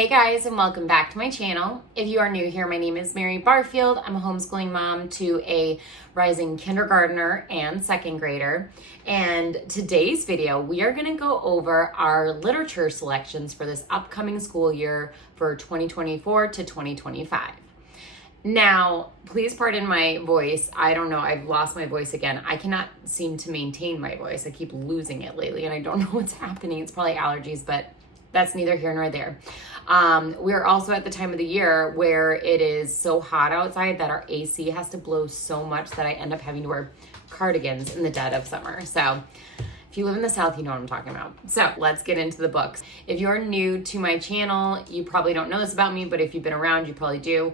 Hey guys, and welcome back to my channel. If you are new here, my name is Mary Barfield. I'm a homeschooling mom to a rising kindergartner and second grader. And today's video, we are gonna go over our literature selections for this upcoming school year for 2024 to 2025. Now, please pardon my voice. I don't know, I've lost my voice again. I cannot seem to maintain my voice. I keep losing it lately and I don't know what's happening. It's probably allergies, but that's neither here nor there. We're also at the time of the year where it is so hot outside that our AC has to blow so much that I end up having to wear cardigans in the dead of summer. So if you live in the South, you know what I'm talking about. So let's get into the books. If you're new to my channel, you probably don't know this about me, but if you've been around, you probably do.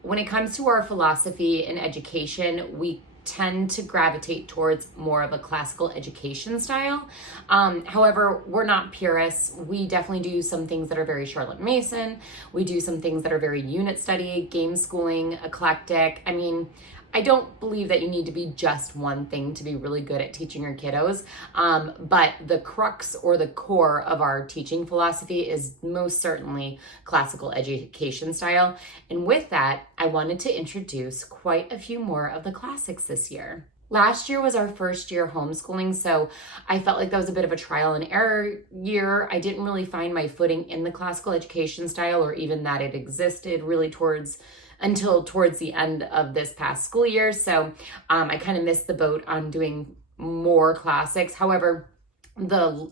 When it comes to our philosophy in education, we tend to gravitate towards more of a classical education style. However, we're not purists. We definitely do some things that are very Charlotte Mason. We do some things that are very unit study, game schooling, eclectic. I mean, I don't believe that you need to be just one thing to be really good at teaching your kiddos, but the crux or the core of our teaching philosophy is most certainly classical education style. And with that, I wanted to introduce quite a few more of the classics this year. Last year was our first year homeschooling, so I felt like that was a bit of a trial and error year. I didn't really find my footing in the classical education style, or even that it existed really until towards the end of this past school year. So I kind of missed the boat on doing more classics. However, the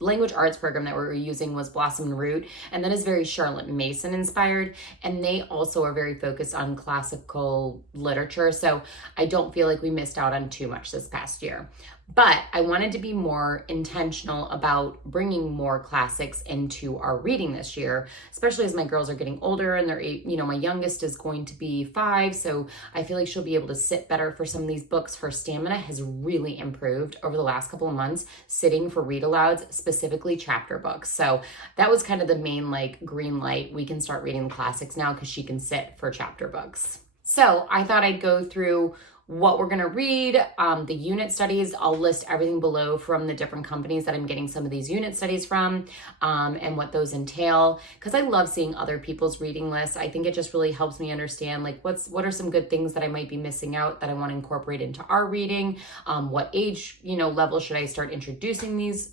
language arts program that we were using was Blossom and Root, and that is very Charlotte Mason inspired, and they also are very focused on classical literature, so I don't feel like we missed out on too much this past year. But I wanted to be more intentional about bringing more classics into our reading this year, especially as my girls are getting older and they're, my youngest is going to be 5. So I feel like she'll be able to sit better for some of these books. Her stamina has really improved over the last couple of months, sitting for read alouds, specifically chapter books. So that was kind of the main green light. We can start reading the classics now because she can sit for chapter books. So I thought I'd go through what we're going to read, the unit studies. I'll list everything below from the different companies that I'm getting some of these unit studies from, and what those entail, because I love seeing other people's reading lists. I think it just really helps me understand what are some good things that I might be missing out that I want to incorporate into our reading. What age level should I start introducing these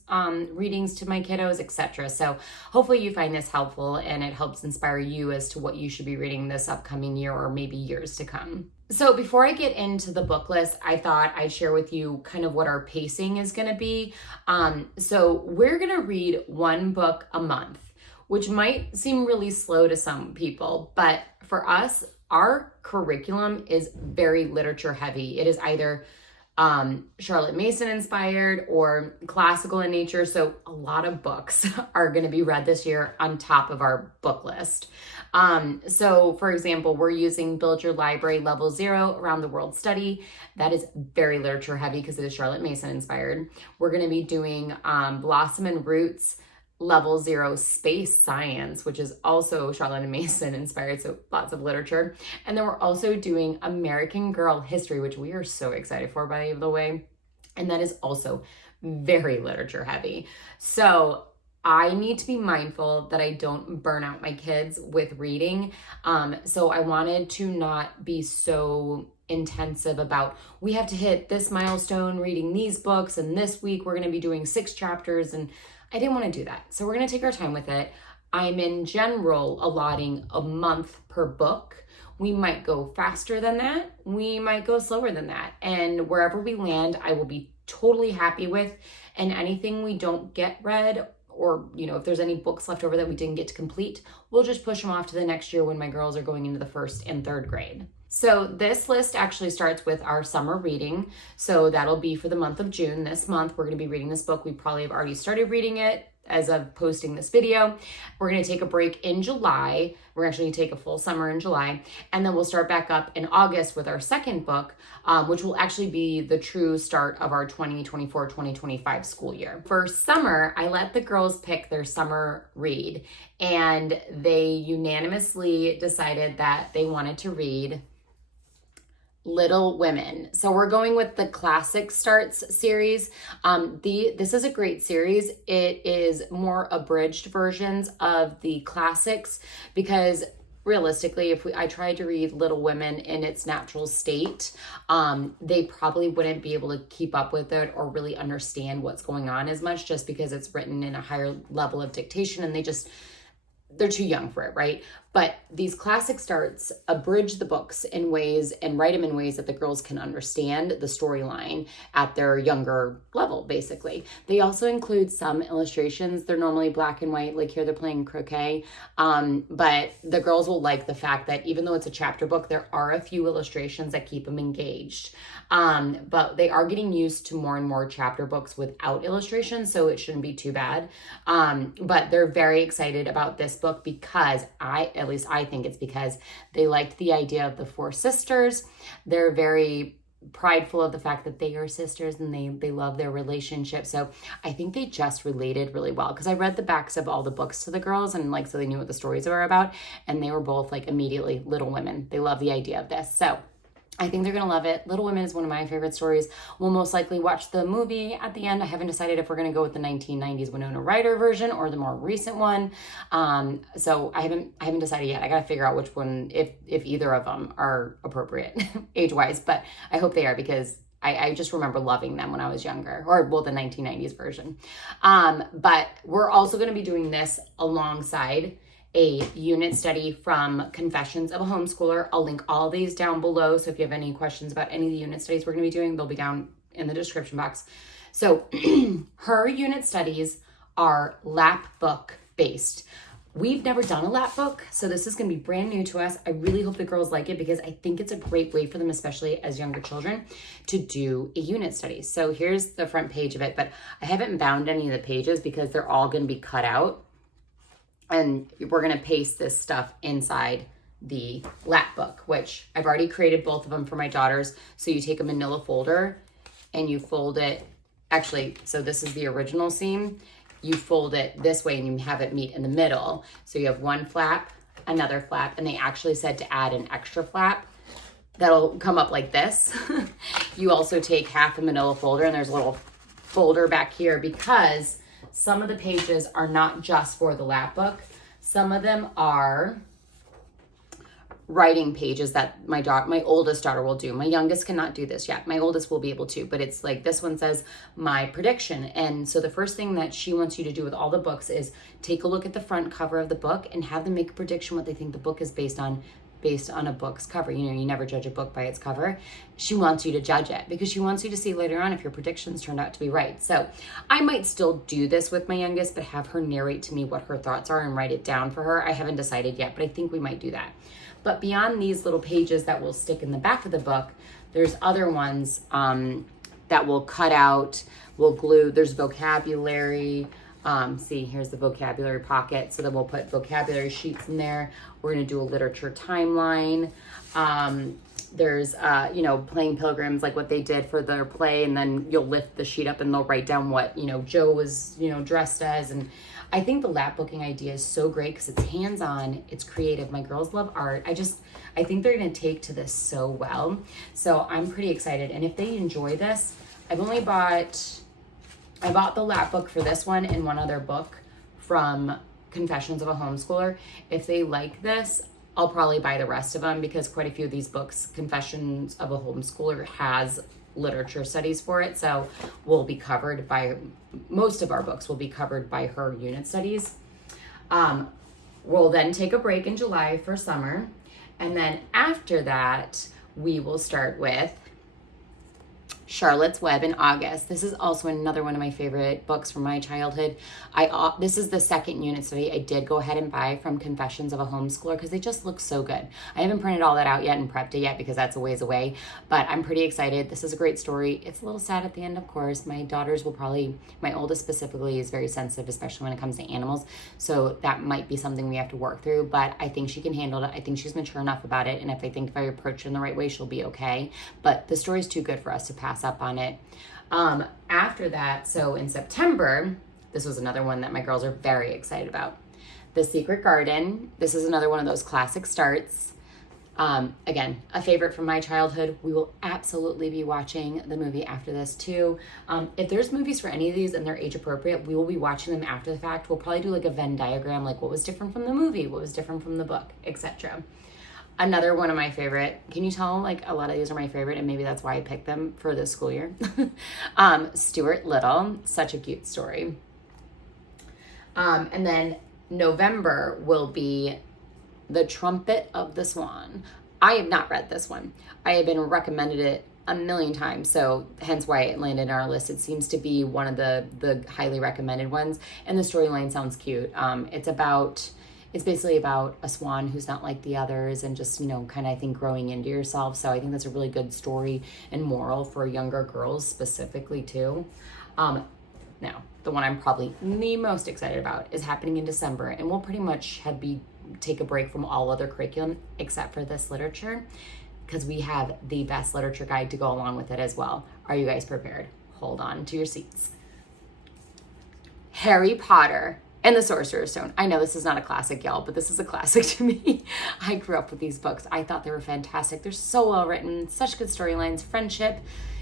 readings to my kiddos, etc. So hopefully you find this helpful and it helps inspire you as to what you should be reading this upcoming year or maybe years to come. So before I get into the book list, I thought I'd share with you kind of what our pacing is going to be. So we're going to read one book a month, which might seem really slow to some people, but for us, our curriculum is very literature heavy. It is either Charlotte Mason inspired or classical in nature. So a lot of books are going to be read this year on top of our book list. So for example, we're using Build Your Library Level 0 Around the World Study. That is very literature heavy because it is Charlotte Mason inspired. We're going to be doing Blossom and Roots Level 0 Space Science, which is also Charlotte and Mason inspired, so lots of literature. And then we're also doing American Girl History, which we are so excited for, by the way. And that is also very literature heavy. So I need to be mindful that I don't burn out my kids with reading. So I wanted to not be so intensive about, we have to hit this milestone reading these books, and this week we're going to be doing 6 chapters, and I didn't want to do that. So we're going to take our time with it. I'm in general allotting a month per book. We might go faster than that. We might go slower than that. And wherever we land, I will be totally happy with. And anything we don't get read, or if there's any books left over that we didn't get to complete, we'll just push them off to the next year when my girls are going into the 1st and 3rd grade. So this list actually starts with our summer reading. So that'll be for the month of June. This month, we're going to be reading this book. We probably have already started reading it as of posting this video. We're going to take a break in July. We're actually going to take a full summer in July. And then we'll start back up in August with our second book, which will actually be the true start of our 2024-2025 school year. For summer, I let the girls pick their summer read, and they unanimously decided that they wanted to read Little Women. So we're going with the Classic Starts series. This is a great series. It is more abridged versions of the classics because realistically, if I tried to read Little Women in its natural state, they probably wouldn't be able to keep up with it or really understand what's going on as much, just because it's written in a higher level of dictation and they're too young for it, right? But these Classic Starts abridge the books in ways and write them in ways that the girls can understand the storyline at their younger level, basically. They also include some illustrations. They're normally black and white, like here they're playing croquet. But the girls will like the fact that even though it's a chapter book, there are a few illustrations that keep them engaged. But they are getting used to more and more chapter books without illustrations, so it shouldn't be too bad. But they're very excited about this book because at least I think it's because they liked the idea of the four sisters. They're very prideful of the fact that they are sisters and they love their relationship. So I think they just related really well because I read the backs of all the books to the girls and so they knew what the stories were about, and they were both immediately Little Women. They love the idea of this. So I think they're going to love it. Little Women is one of my favorite stories. We'll most likely watch the movie at the end. I haven't decided if we're going to go with the 1990s Winona Ryder version or the more recent one. So I haven't decided yet. I got to figure out which one, if either of them are appropriate age-wise, but I hope they are because I just remember loving them when I was younger, the 1990s version. But we're also going to be doing this alongside a unit study from Confessions of a Homeschooler. I'll link all these down below. So if you have any questions about any of the unit studies we're going to be doing, they'll be down in the description box. So her unit studies are lap book based. We've never done a lap book, so this is going to be brand new to us. I really hope the girls like it because I think it's a great way for them, especially as younger children, to do a unit study. So here's the front page of it, but I haven't bound any of the pages because they're all going to be cut out. And we're going to paste this stuff inside the lap book, which I've already created both of them for my daughters. So you take a manila folder and you fold it. Actually, so this is the original seam. You fold it this way and you have it meet in the middle. So you have one flap, another flap, and they actually said to add an extra flap that'll come up like this. You also take half a manila folder and there's a little folder back here because some of the pages are not just for the lap book. Some of them are writing pages that my oldest daughter will do. My youngest cannot do this yet. My oldest will be able to, but it's like this one says my prediction. And so the first thing that she wants you to do with all the books is take a look at the front cover of the book and have them make a prediction what they think the book is based on a book's cover. You never judge a book by its cover. She wants you to judge it because she wants you to see later on if your predictions turned out to be right. So I might still do this with my youngest, but have her narrate to me what her thoughts are and write it down for her. I haven't decided yet, but I think we might do that. But beyond these little pages that will stick in the back of the book, there's other ones that we'll cut out, we'll glue. There's vocabulary. See, here's the vocabulary pocket. So then we'll put vocabulary sheets in there. We're going to do a literature timeline. There's, playing pilgrims, like what they did for their play. And then you'll lift the sheet up and they'll write down what, Joe was, dressed as. And I think the lap booking idea is so great because it's hands-on, it's creative. My girls love art. I think they're going to take to this so well. So I'm pretty excited. And if they enjoy this, I bought the lap book for this one and one other book from Confessions of a Homeschooler. If they like this, I'll probably buy the rest of them because quite a few of these books, Confessions of a Homeschooler has literature studies for it. So most of our books will be covered by her unit studies. We'll then take a break in July for summer. And then after that, we will start with Charlotte's Web in August. This is also another one of my favorite books from my childhood. This is the second unit study I did go ahead and buy from Confessions of a Homeschooler because they just look so good. I haven't printed all that out yet and prepped it yet because that's a ways away, but I'm pretty excited. This is a great story. It's a little sad at the end, of course. My oldest specifically is very sensitive, especially when it comes to animals. So that might be something we have to work through, but I think she can handle it. I think she's mature enough about it. And if I approach her in the right way, she'll be okay. But the story's too good for us to pass up on it. After that, so in September, this was another one that my girls are very excited about. The Secret Garden. This is another one of those classic starts. Again, a favorite from my childhood. We will absolutely be watching the movie after this too. If there's movies for any of these and they're age appropriate, we will be watching them after the fact. We'll probably do like a Venn diagram, like what was different from the movie, what was different from the book, etc. Another one of my favorite, can you tell like a lot of these are my favorite and maybe that's why I picked them for this school year? Stuart Little, such a cute story. And then November will be The Trumpet of the Swan. I have not read this one. I have been recommended it a million times, so hence why it landed on our list. It seems to be one of the highly recommended ones, and the storyline sounds cute. It's basically about a swan who's not like the others and just, kind of, I think, growing into yourself. So I think that's a really good story and moral for younger girls specifically too. Now, the one I'm probably the most excited about is happening in December, and we'll pretty much take a break from all other curriculum except for this literature, because we have the best literature guide to go along with it as well. Are you guys prepared? Hold on to your seats. Harry Potter and the Sorcerer's Stone. I know this is not a classic, y'all, but this is a classic to me. I grew up with these books. I thought they were fantastic. They're so well written, such good storylines, friendship,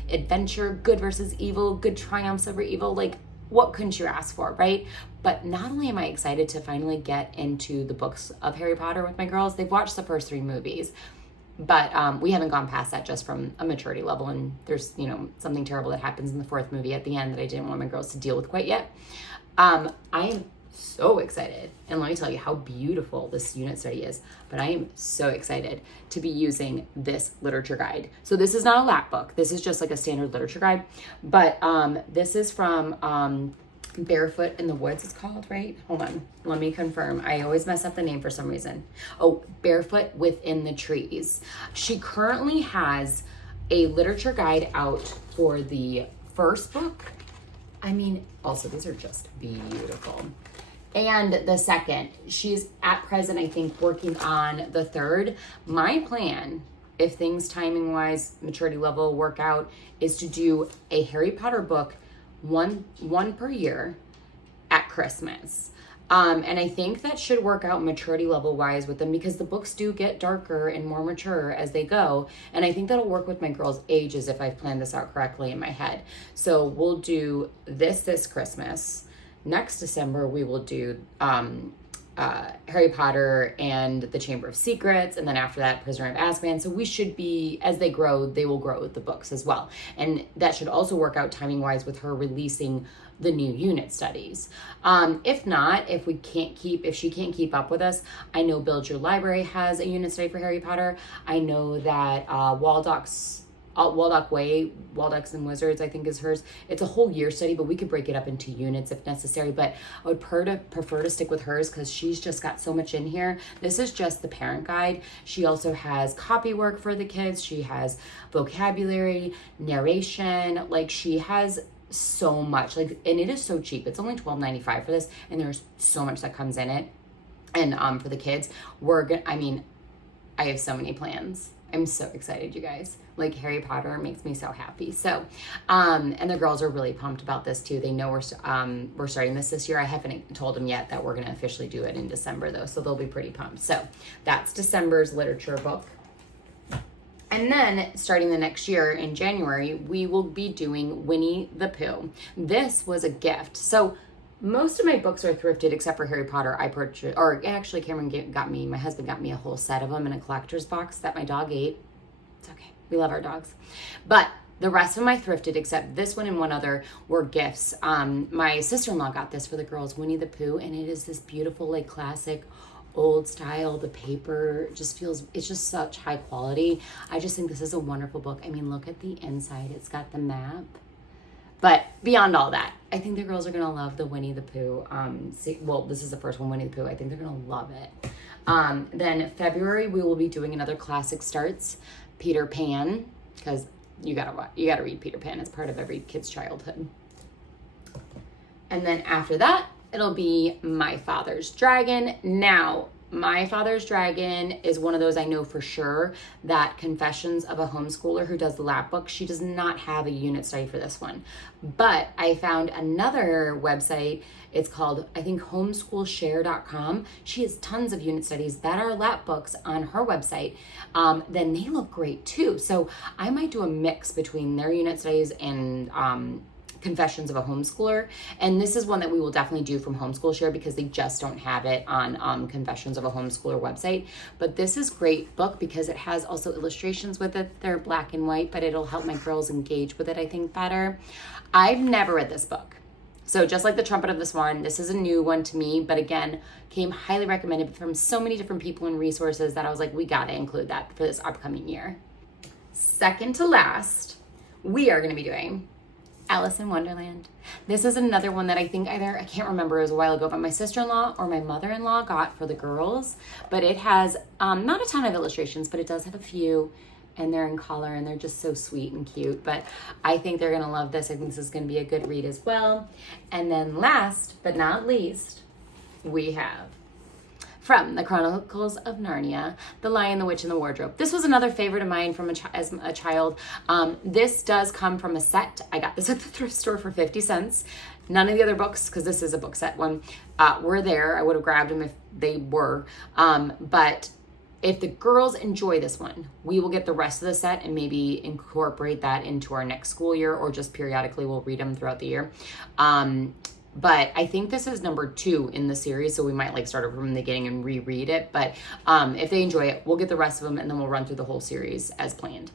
adventure, good versus evil, good triumphs over evil. Like, what couldn't you ask for, right? But not only am I excited to finally get into the books of Harry Potter with my girls, they've watched the first 3 movies, but we haven't gone past that just from a maturity level. And there's, something terrible that happens in the 4th movie at the end that I didn't want my girls to deal with quite yet. I am so excited. And let me tell you how beautiful this unit study is, but I am so excited to be using this literature guide. So this is not a lap book. This is just like a standard literature guide, but this is from Barefoot in the Woods, it's called, right? Hold on, let me confirm. I always mess up the name for some reason. Oh, Barefoot Within the Trees. She currently has a literature guide out for the first book. I mean, also these are just beautiful. And the second, she's at present, I think, working on the 3rd. My plan, if things timing wise, maturity level work out, is to do a Harry Potter book, one per year at Christmas. And I think that should work out maturity level wise with them, because the books do get darker and more mature as they go. And I think that'll work with my girls' ages if I've planned this out correctly in my head. So we'll do this Christmas. Next December, we will do Harry Potter and the Chamber of Secrets, and then after that, Prisoner of Azkaban. So we should be, as they grow, they will grow with the books as well. And that should also work out timing-wise with her releasing the new unit studies. If not, if she can't keep up with us, I know Build Your Library has a unit study for Harry Potter. I know that Waldock Way, Waldock's and Wizards, I think is hers. It's a whole year study, but we could break it up into units if necessary. But I would prefer to stick with hers because she's just got so much in here. This is just the parent guide. She also has copy work for the kids. She has vocabulary, narration. Like, she has so much. Like, and it is so cheap. It's only $12.95 for this, and there's so much that comes in it. And for the kids, I have so many plans. I'm so excited, you guys. Like, Harry Potter makes me so happy. So, and the girls are really pumped about this too. They know we're starting this year. I haven't told them yet that we're going to officially do it in December though. So they'll be pretty pumped. So that's December's literature book. And then starting the next year in January, we will be doing Winnie the Pooh. This was a gift. So most of my books are thrifted except for Harry Potter. I purchased, or actually Cameron my husband got me a whole set of them in a collector's box that my dog ate. It's okay. We love our dogs. But the rest of my thrifted, except this one and one other, were gifts. My sister-in-law got this for the girls, Winnie the Pooh, and it is this beautiful, like, classic old style. The paper just it's just such high quality. I just think this is a wonderful book. I mean, look at the inside. It's got the map. But beyond all that, I think the girls are going to love the Winnie the Pooh. This is the first one, Winnie the Pooh. I think they're going to love it. Then February, we will be doing another classic starts, Peter Pan, because you gotta read Peter Pan. It's part of every kid's childhood. And then after that, it'll be My Father's Dragon. Now, My Father's Dragon is one of those I know for sure that Confessions of a Homeschooler, who does the lap book, she does not have a unit study for this one. But I found another website. It's called, I think, homeschoolshare.com. She has tons of unit studies that are lap books on her website. Then they look great too. So I might do a mix between their unit studies and Confessions of a Homeschooler. And this is one that we will definitely do from Homeschool Share because they just don't have it on Confessions of a Homeschooler website. But this is great book because it has also illustrations with it. They're black and white, but it'll help my girls engage with it, I think, better. I've never read this book. So just like The Trumpet of the Swan, this is a new one to me, but again, came highly recommended from so many different people and resources that I was like, we gotta include that for this upcoming year. Second to last, we are gonna be doing Alice in Wonderland. This is another one that I think either, I can't remember, it was a while ago, but my sister-in-law or my mother-in-law got for the girls. But it has not a ton of illustrations, but it does have a few, and they're in color and they're just so sweet and cute. But I think they're gonna love this. I think this is gonna be a good read as well. And then last but not least, we have from the Chronicles of Narnia, The Lion, the Witch, and the Wardrobe. This was another favorite of mine from as a child. This does come from a set. I got this at the thrift store for 50 cents. None of the other books, because this is a book set one, were there. I would have grabbed them if they were. But if the girls enjoy this one, we will get the rest of the set and maybe incorporate that into our next school year, or just periodically we'll read them throughout the year. But I think this is number 2 in the series, so we might like start it from the beginning and reread it. But if they enjoy it, we'll get the rest of them and then we'll run through the whole series as planned.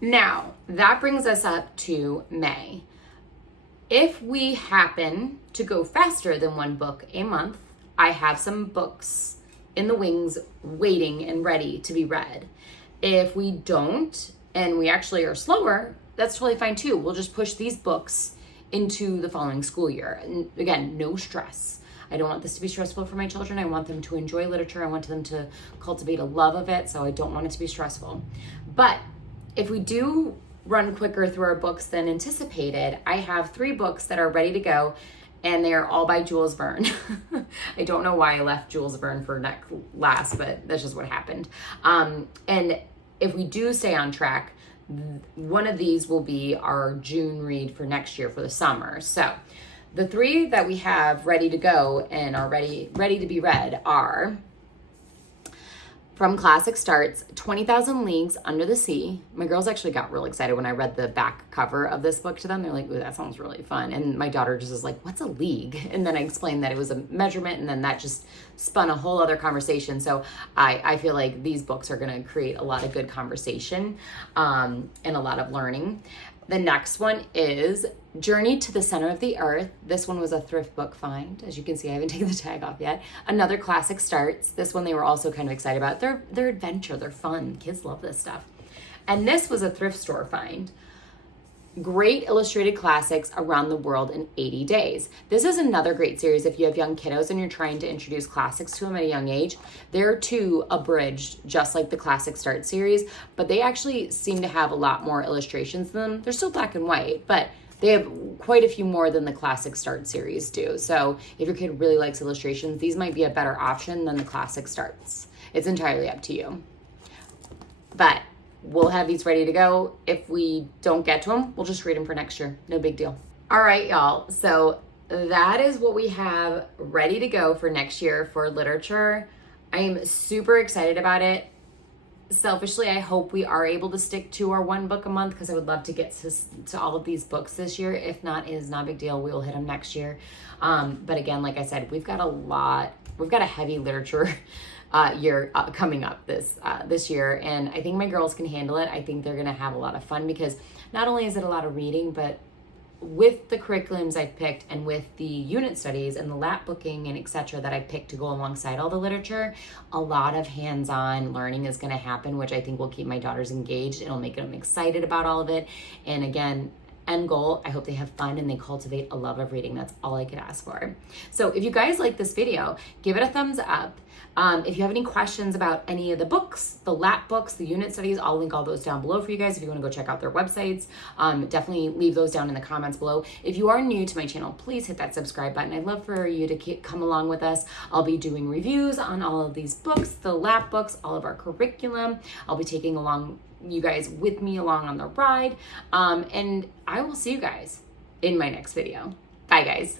Now, that brings us up to May. If we happen to go faster than one book a month, I have some books in the wings waiting and ready to be read. If we don't, and we actually are slower, that's totally fine too. We'll just push these books into the following school year. And again, no stress. I don't want this to be stressful for my children. I want them to enjoy literature. I want them to cultivate a love of it, so I don't want it to be stressful. But if we do run quicker through our books than anticipated, I have 3 books that are ready to go, and they are all by Jules Verne. I don't know why I left Jules Verne for last, but that's just what happened. And if we do stay on track, one of these will be our June read for next year for the summer. So the 3 that we have ready to go and are ready to be read are from Classic Starts, 20,000 Leagues Under the Sea. My girls actually got real excited when I read the back cover of this book to them. They're like, ooh, that sounds really fun. And my daughter just was like, what's a league? And then I explained that it was a measurement, and then that just spun a whole other conversation. So I feel like these books are gonna create a lot of good conversation and a lot of learning. The next one is Journey to the Center of the Earth. This one was a thrift book find. As you can see, I haven't taken the tag off yet. Another Classic Starts. This one they were also kind of excited about. They're adventure, they're fun. Kids love this stuff. And this was a thrift store find. Great illustrated classics around the world in 80 days. This is another great series if you have young kiddos and you're trying to introduce classics to them at a young age. They're too abridged, just like the Classic Start series, but they actually seem to have a lot more illustrations than them. They're still black and white, but they have quite a few more than the Classic Start series do. So if your kid really likes illustrations, these might be a better option than the Classic Starts. It's entirely up to you. But we'll have these ready to go. If we don't get to them, we'll just read them for next year. No big deal. All right, y'all. So that is what we have ready to go for next year for literature. I am super excited about it. Selfishly, I hope we are able to stick to our 1 book a month because I would love to get to all of these books this year. If not, it is not a big deal. We will hit them next year. But again, like I said, we've got a heavy literature year coming up this year, and I think my girls can handle it. I think they're gonna have a lot of fun because not only is it a lot of reading, but with the curriculums I've picked and with the unit studies and the lap booking and etc. that I picked to go alongside all the literature, a lot of hands-on learning is going to happen, which I think will keep my daughters engaged. It'll make them excited about all of it. And again, end goal, I hope they have fun and they cultivate a love of reading. That's all I could ask for. So if you guys like this video, give it a thumbs up. If you have any questions about any of the books, the LAP books, the unit studies, I'll link all those down below for you guys if you want to go check out their websites. Definitely leave those down in the comments below. If you are new to my channel, please hit that subscribe button. I'd love for you to come along with us. I'll be doing reviews on all of these books, the LAP books, all of our curriculum. I'll be taking along you guys with me along on the ride. And I will see you guys in my next video. Bye, guys.